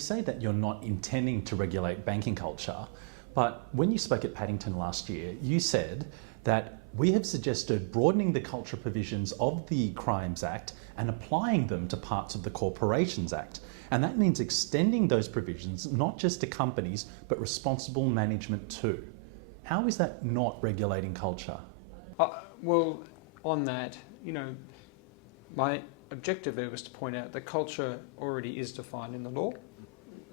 you say that you're not intending to regulate banking culture, but when you spoke at Paddington last year, you said that we have suggested broadening the culture provisions of the Crimes Act and applying them to parts of the Corporations Act. And that means extending those provisions not just to companies, but responsible management too. How is that not regulating culture? Well, on that, my objective there was to point out that culture already is defined in the law.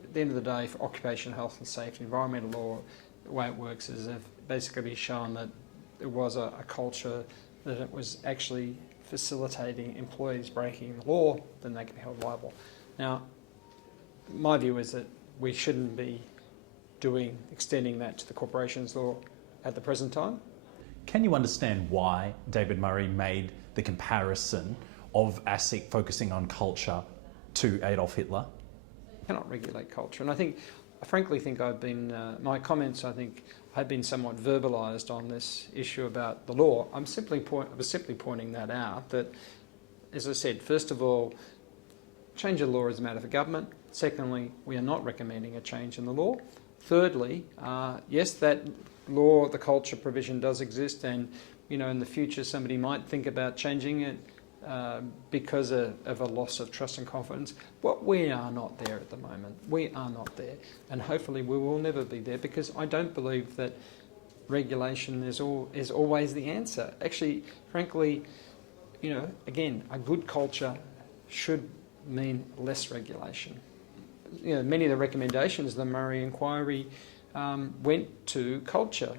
At the end of the day, for occupational health and safety, environmental law, the way it works is they've basically shown that there was a culture that it was actually facilitating employees breaking the law, then they can be held liable. Now, my view is that we shouldn't be extending that to the corporations law at the present time. Can you understand why David Murray made the comparison of ASIC focusing on culture to Adolf Hitler? You cannot regulate culture, and I frankly think my comments have been somewhat verbalised on this issue about the law. I was simply pointing that out, that, as I said, first of all, change of law is a matter for government. Secondly, we are not recommending a change in the law. Thirdly, yes, that law, the culture provision does exist, and in the future somebody might think about changing it because of a loss of trust and confidence. But we are not there at the moment. We are not there, and hopefully we will never be there, because I don't believe that regulation is always the answer. Actually, frankly, again, a good culture should mean less regulation. Many of the recommendations of the Murray inquiry went to culture.